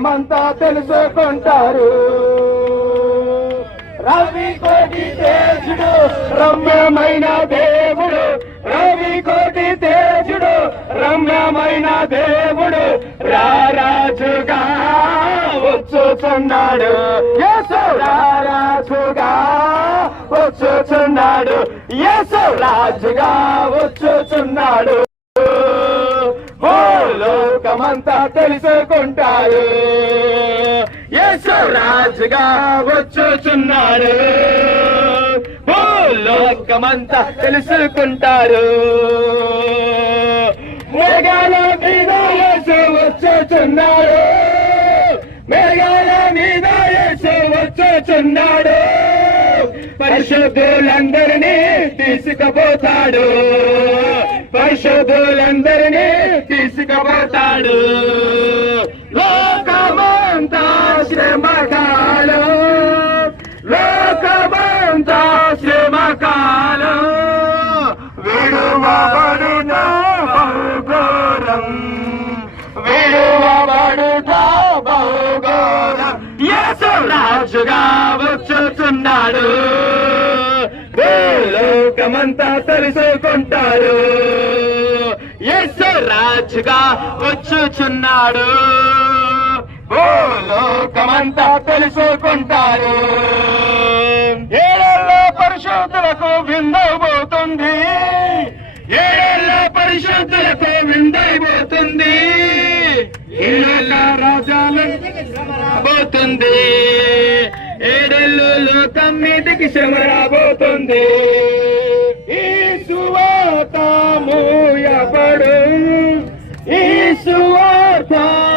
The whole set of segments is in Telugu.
లోకమంతా తెలుసుకుంటారు. రవి కోటి తేజుడు రమ్యమైన దేవుడు, రవి కోటి తేజుడు రమ్యమైన దేవుడు రారాజుగా వచ్చుచున్నాడు. యేసు రారాజుగా వచ్చుచున్నాడు. యేసు రాజుగా వచ్చుచున్నాడు. ఓ లోకమంతా తెలుసుకుంటారు. యేసు రాజుగా వచ్చుచున్నాడు. ఓ లోకమంతా తెలుసుకుంటారు. మేఘాల మీద యేసు వచ్చుచున్నాడు. మేఘాల మీద యేసు వచ్చుచున్నాడు. పరిశుద్ధులందరినీ తీసుకుపోతాడు. పరిశుద్ధులందరినీ తీసుకుపోతాడు. లోకమంతా శ్రమకాలం, లోకమంతా శ్రమకాలం, విడువబడుట బహుఘోరం, విడువబడుట బహుఘోరం. యేసు రాజుగా వచ్చుచున్నాడు. లోకమంతా తెలుసుకుంటారు. యేసు రాజుగా వచ్చుచున్నాడు. ఓ లోకమంతా తెలుసుకుంటారు. ఏడేళ్ళ పరిశుద్ధులకు విందైపోతుంది. ఏడేళ్ళ పరిశుద్ధులకు విందైపోతుంది. ఏడేళ్ళ రాజాలకు పోతుంది. ఏడేళ్ళు లోకం మీదకి శ్రమ రాబోతుంది. ఈ సువార్త మూయబడు, ఈ సువార్త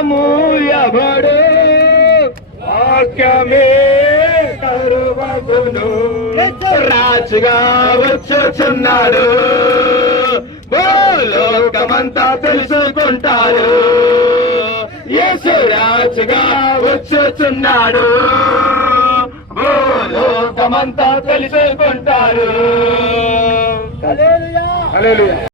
మూయబడు, వాక్యమే కరువగును. రాజుగా వచ్చుచున్నాడు. ఓ లోకమంతా తెలుసుకుంటారు. యేసు రాజుగా వచ్చుచున్నాడు. ఓ లోకమంతా తెలుసుకుంటారు. హల్లెలూయా.